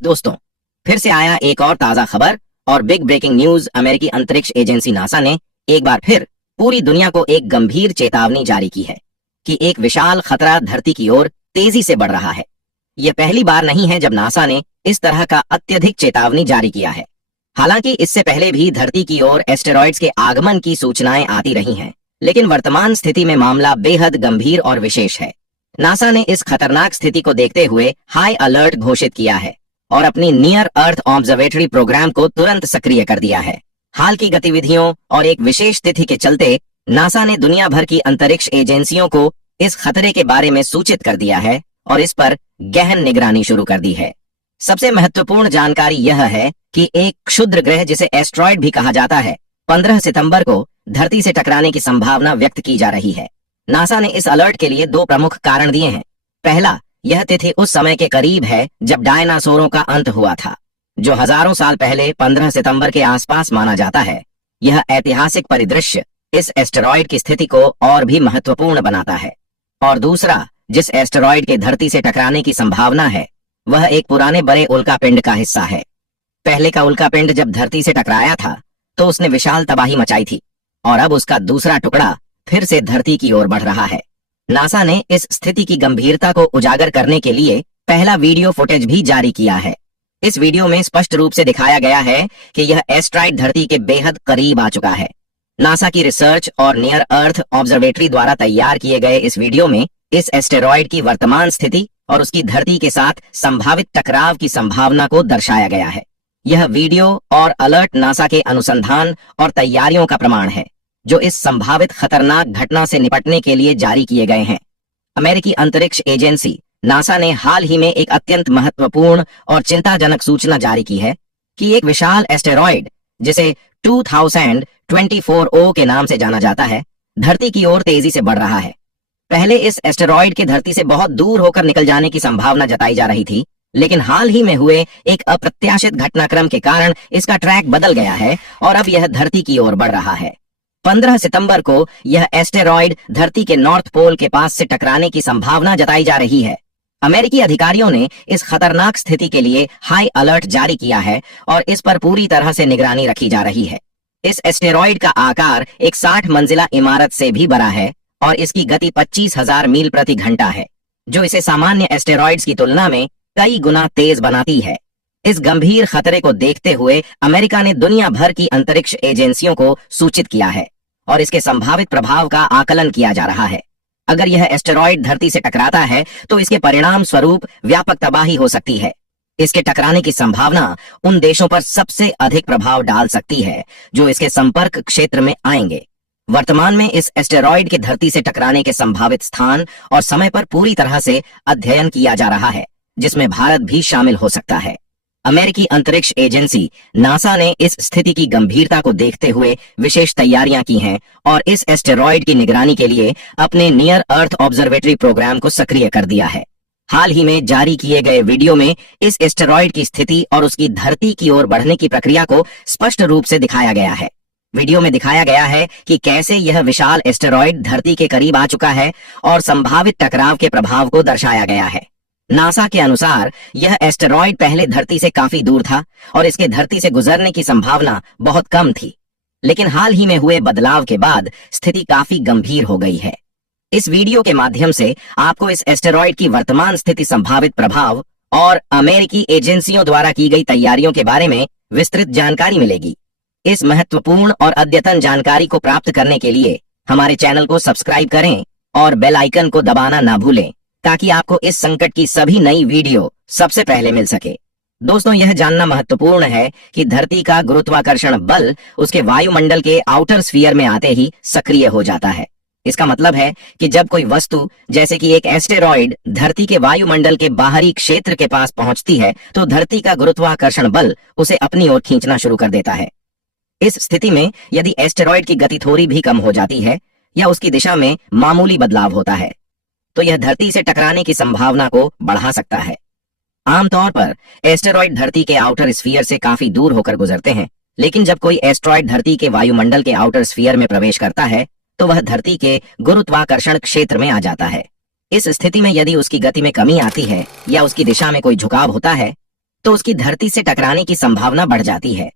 दोस्तों, फिर से आया एक और ताजा खबर और बिग ब्रेकिंग न्यूज। अमेरिकी अंतरिक्ष एजेंसी नासा ने एक बार फिर पूरी दुनिया को एक गंभीर चेतावनी जारी की है कि एक विशाल खतरा धरती की ओर तेजी से बढ़ रहा है। यह पहली बार नहीं है जब नासा ने इस तरह का अत्यधिक चेतावनी जारी किया है। हालांकि इससे पहले भी धरती की ओर एस्टेरॉइड्स के आगमन की सूचनाएं आती रही हैं, लेकिन वर्तमान स्थिति में मामला बेहद गंभीर और विशेष है। नासा ने इस खतरनाक स्थिति को देखते हुए हाई अलर्ट घोषित किया है और अपनी नियर अर्थ ऑब्जर्वेटरी प्रोग्राम को तुरंत सक्रिय कर दिया है। हाल की गतिविधियों और एक विशेष तिथि के चलते नासा ने दुनिया भर की अंतरिक्ष एजेंसियों को इस खतरे के बारे में सूचित कर दिया है और इस पर गहन निगरानी शुरू कर दी है। सबसे महत्वपूर्ण जानकारी यह है कि एक क्षुद्र ग्रह जिसे एस्ट्रॉयड भी कहा जाता है 15 सितंबर को धरती से टकराने की संभावना व्यक्त की जा रही है। नासा ने इस अलर्ट के लिए दो प्रमुख कारण दिए हैं। पहला, यह तिथि उस समय के करीब है जब डायनासोरों का अंत हुआ था, जो हजारों साल पहले 15 सितंबर के आसपास माना जाता है। यह ऐतिहासिक परिदृश्य इस एस्टेरॉयड की स्थिति को और भी महत्वपूर्ण बनाता है। और दूसरा, जिस एस्टेरॉयड के धरती से टकराने की संभावना है वह एक पुराने बड़े उल्कापिंड का हिस्सा है। पहले का उल्कापिंड जब धरती से टकराया था तो उसने विशाल तबाही मचाई थी और अब उसका दूसरा टुकड़ा फिर से धरती की ओर बढ़ रहा है। नासा ने इस स्थिति की गंभीरता को उजागर करने के लिए पहला वीडियो फुटेज भी जारी किया है। इस वीडियो में स्पष्ट रूप से दिखाया गया है कि यह एस्ट्रॉयड धरती के बेहद करीब आ चुका है। नासा की रिसर्च और नियर अर्थ ऑब्जर्वेटरी द्वारा तैयार किए गए इस वीडियो में इस एस्टेरॉयड की वर्तमान स्थिति और उसकी धरती के साथ संभावित टकराव की संभावना को दर्शाया गया है। यह वीडियो और अलर्ट नासा के अनुसंधान और तैयारियों का प्रमाण है, जो इस संभावित खतरनाक घटना से निपटने के लिए जारी किए गए हैं। अमेरिकी अंतरिक्ष एजेंसी नासा ने हाल ही में एक अत्यंत महत्वपूर्ण और चिंताजनक सूचना जारी की है कि एक विशाल एस्टेरॉयड, जिसे 2024O के नाम से जाना जाता है, धरती की ओर तेजी से बढ़ रहा है। पहले इस एस्टेरॉयड के धरती से बहुत दूर होकर निकल जाने की संभावना जताई जा रही थी, लेकिन हाल ही में हुए एक अप्रत्याशित घटनाक्रम के कारण इसका ट्रैक बदल गया है और अब यह धरती की ओर बढ़ रहा है। 15 सितंबर को यह एस्टेरॉयड धरती के नॉर्थ पोल के पास से टकराने की संभावना जताई जा रही है। अमेरिकी अधिकारियों ने इस खतरनाक स्थिति के लिए हाई अलर्ट जारी किया है और इस पर पूरी तरह से निगरानी रखी जा रही है। इस एस्टेरॉयड का आकार एक 60 मंजिला इमारत से भी बड़ा है और इसकी गति 25,000 मील प्रति घंटा है, जो इसे सामान्य एस्टेरॉयड्स की तुलना में कई गुना तेज बनाती है। इस गंभीर खतरे को देखते हुए अमेरिका ने दुनिया भर की अंतरिक्ष एजेंसियों को सूचित किया है और इसके संभावित प्रभाव का आकलन किया जा रहा है। अगर यह एस्टेरॉयड धरती से टकराता है तो इसके परिणाम स्वरूप व्यापक तबाही हो सकती है। इसके टकराने की संभावना उन देशों पर सबसे अधिक प्रभाव डाल सकती है जो इसके संपर्क क्षेत्र में आएंगे। वर्तमान में इस एस्टेरॉयड के धरती से टकराने के संभावित स्थान और समय पर पूरी तरह से अध्ययन किया जा रहा है, जिसमें भारत भी शामिल हो सकता है। अमेरिकी अंतरिक्ष एजेंसी नासा ने इस स्थिति की गंभीरता को देखते हुए विशेष तैयारियां की हैं और इस एस्टेरॉयड की निगरानी के लिए अपने नियर अर्थ ऑब्जर्वेटरी प्रोग्राम को सक्रिय कर दिया है। हाल ही में जारी किए गए वीडियो में इस एस्टेरॉयड की स्थिति और उसकी धरती की ओर बढ़ने की प्रक्रिया को स्पष्ट रूप से दिखाया गया है। वीडियो में दिखाया गया है कि कैसे यह विशाल एस्टेरॉयड धरती के करीब आ चुका है और संभावित टकराव के प्रभाव को दर्शाया गया है। नासा के अनुसार यह एस्टेरॉयड पहले धरती से काफी दूर था और इसके धरती से गुजरने की संभावना बहुत कम थी, लेकिन हाल ही में हुए बदलाव के बाद स्थिति काफी गंभीर हो गई है। इस वीडियो के माध्यम से आपको इस एस्टेरॉयड की वर्तमान स्थिति, संभावित प्रभाव और अमेरिकी एजेंसियों द्वारा की गई तैयारियों के बारे में विस्तृत जानकारी मिलेगी। इस महत्वपूर्ण और अद्यतन जानकारी को प्राप्त करने के लिए हमारे चैनल को सब्सक्राइब करें और बेल आइकन को दबाना ना भूलें, ताकि आपको इस संकट की सभी नई वीडियो सबसे पहले मिल सके। दोस्तों, यह जानना महत्वपूर्ण है कि धरती का गुरुत्वाकर्षण बल उसके वायुमंडल के आउटर स्फीयर में आते ही सक्रिय हो जाता है। इसका मतलब है कि जब कोई वस्तु जैसे कि एक एस्टेरॉयड धरती के वायुमंडल के बाहरी क्षेत्र के पास पहुंचती है तो धरती का गुरुत्वाकर्षण बल उसे अपनी ओर खींचना शुरू कर देता है। इस स्थिति में यदि एस्टेरॉयड की गति थोड़ी भी कम हो जाती है या उसकी दिशा में मामूली बदलाव होता है तो यह धरती से टकराने की संभावना को बढ़ा सकता है। आमतौर पर एस्टेरॉयड धरती के आउटर स्फीयर से काफी दूर होकर गुजरते हैं, लेकिन जब कोई एस्टेरॉयड धरती के वायुमंडल के आउटर स्फीयर में प्रवेश करता है तो वह धरती के गुरुत्वाकर्षण क्षेत्र में आ जाता है। इस स्थिति में यदि उसकी गति में कमी आती है या उसकी दिशा में कोई झुकाव होता है तो उसकी धरती से टकराने की संभावना बढ़ जाती है।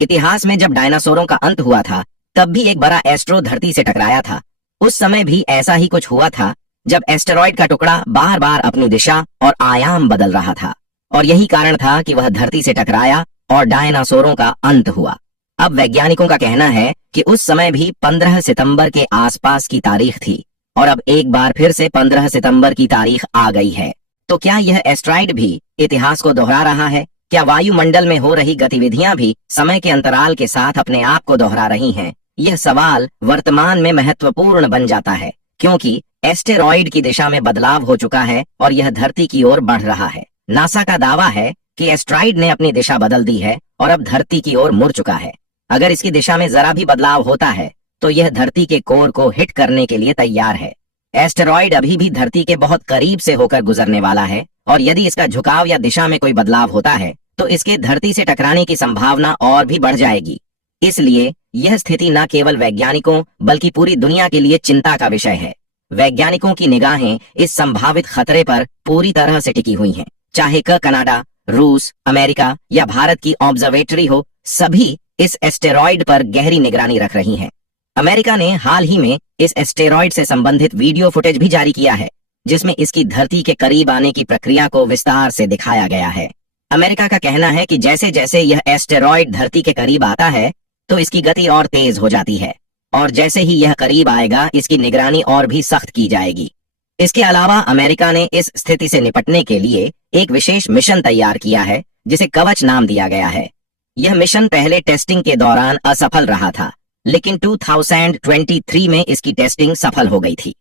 इतिहास में जब डायनासोरों का अंत हुआ था, तब भी एक बड़ा एस्ट्रो धरती से टकराया था। उस समय भी ऐसा ही कुछ हुआ था, जब एस्टेरॉइड का टुकड़ा बार बार अपनी दिशा और आयाम बदल रहा था, और यही कारण था कि वह धरती से टकराया और डायनासोरों का अंत हुआ। अब वैज्ञानिकों का कहना है कि उस समय भी 15 सितंबर के आसपास की तारीख थी, और अब एक बार फिर से 15 सितंबर की तारीख आ गई है। तो क्या यह एस्टेरॉइड भी इतिहास को दोहरा रहा है? क्या वायुमंडल में हो रही गतिविधियां भी समय के अंतराल के साथ अपने आप को दोहरा रही हैं? यह सवाल वर्तमान में महत्वपूर्ण बन जाता है, क्योंकि एस्टेरॉइड की दिशा में बदलाव हो चुका है और यह धरती की ओर बढ़ रहा है। नासा का दावा है कि एस्टेरॉइड ने अपनी दिशा बदल दी है और अब धरती की ओर मुड़ चुका है। अगर इसकी दिशा में जरा भी बदलाव होता है तो यह धरती के कोर को हिट करने के लिए तैयार है। एस्टेरॉइड अभी भी धरती के बहुत करीब से होकर गुजरने वाला है, और यदि इसका झुकाव या दिशा में कोई बदलाव होता है तो इसके धरती से टकराने की संभावना और भी बढ़ जाएगी। इसलिए यह स्थिति न केवल वैज्ञानिकों बल्कि पूरी दुनिया के लिए चिंता का विषय है। वैज्ञानिकों की निगाहें इस संभावित खतरे पर पूरी तरह से टिकी हुई हैं। चाहे कनाडा, रूस, अमेरिका या भारत की ऑब्जर्वेटरी हो, सभी इस एस्टेरॉइड पर गहरी निगरानी रख रही हैं। अमेरिका ने हाल ही में इस एस्टेरॉइड से संबंधित वीडियो फुटेज भी जारी किया है, जिसमें इसकी धरती के करीब आने की प्रक्रिया को विस्तार से दिखाया गया है। अमेरिका का कहना है कि जैसे जैसे यह एस्टेरॉइड धरती के करीब आता है तो इसकी गति और तेज हो जाती है, और जैसे ही यह करीब आएगा इसकी निगरानी और भी सख्त की जाएगी। इसके अलावा अमेरिका ने इस स्थिति से निपटने के लिए एक विशेष मिशन तैयार किया है, जिसे कवच नाम दिया गया है। यह मिशन पहले टेस्टिंग के दौरान असफल रहा था, लेकिन 2023 में इसकी टेस्टिंग सफल हो गई थी।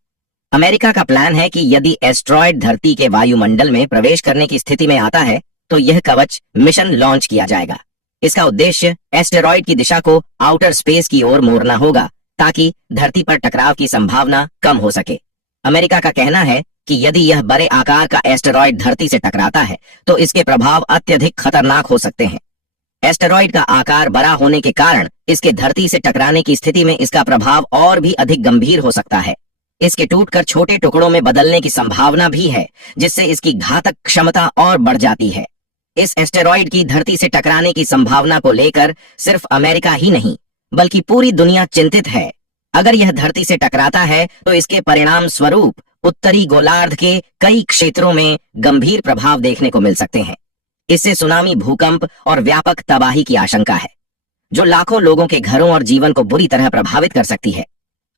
अमेरिका का प्लान है कि यदि एस्टेरॉइड धरती के वायुमंडल में प्रवेश करने की स्थिति में आता है तो यह कवच मिशन लॉन्च किया जाएगा। इसका उद्देश्य एस्टेरॉइड की दिशा को आउटर स्पेस की ओर मोड़ना होगा, ताकि धरती पर टकराव की संभावना कम हो सके। अमेरिका का कहना है कि यदि यह बड़े आकार का एस्टेरॉइड धरती से टकराता है तो इसके प्रभाव अत्यधिक खतरनाक हो सकते हैं। एस्टेरॉइड का आकार बड़ा होने के कारण इसके धरती से टकराने की स्थिति में इसका प्रभाव और भी अधिक गंभीर हो सकता है। इसके टूटकर छोटे टुकड़ों में बदलने की संभावना भी है, जिससे इसकी घातक क्षमता और बढ़ जाती है। इस एस्टेरॉइड की धरती से टकराने की संभावना को लेकर सिर्फ अमेरिका ही नहीं बल्कि पूरी दुनिया चिंतित है। अगर यह धरती से टकराता है तो इसके परिणाम स्वरूप उत्तरी गोलार्ध के कई क्षेत्रों में गंभीर प्रभाव देखने को मिल सकते हैं। इससे सुनामी, भूकंप और व्यापक तबाही की आशंका है, जो लाखों लोगों के घरों और जीवन को बुरी तरह प्रभावित कर सकती है।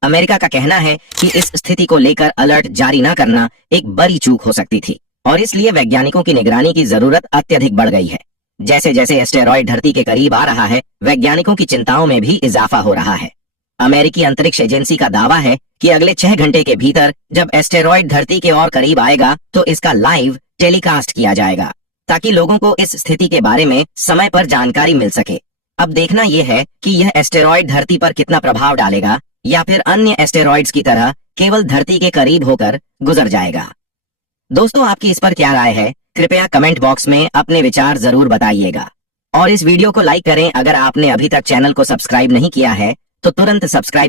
अमेरिका का कहना है कि इस स्थिति को लेकर अलर्ट जारी न करना एक बड़ी चूक हो सकती थी, और इसलिए वैज्ञानिकों की निगरानी की जरूरत अत्यधिक बढ़ गई है। जैसे जैसे एस्टेरॉइड धरती के करीब आ रहा है, वैज्ञानिकों की चिंताओं में भी इजाफा हो रहा है। अमेरिकी अंतरिक्ष एजेंसी का दावा है कि अगले 6 घंटे के भीतर जब एस्टेरॉइड धरती के और करीब आएगा तो इसका लाइव टेलीकास्ट किया जाएगा, ताकि लोगों को इस स्थिति के बारे में समय पर जानकारी मिल सके। अब देखना यह है कि यह एस्टेरॉइड धरती पर कितना प्रभाव डालेगा, या फिर अन्य एस्टेरॉइड्स की तरह केवल धरती के करीब होकर गुजर जाएगा। दोस्तों, आपकी इस पर क्या राय है? कृपया कमेंट बॉक्स में अपने विचार जरूर बताइएगा, और इस वीडियो को लाइक करें। अगर आपने अभी तक चैनल को सब्सक्राइब नहीं किया है तो तुरंत सब्सक्राइब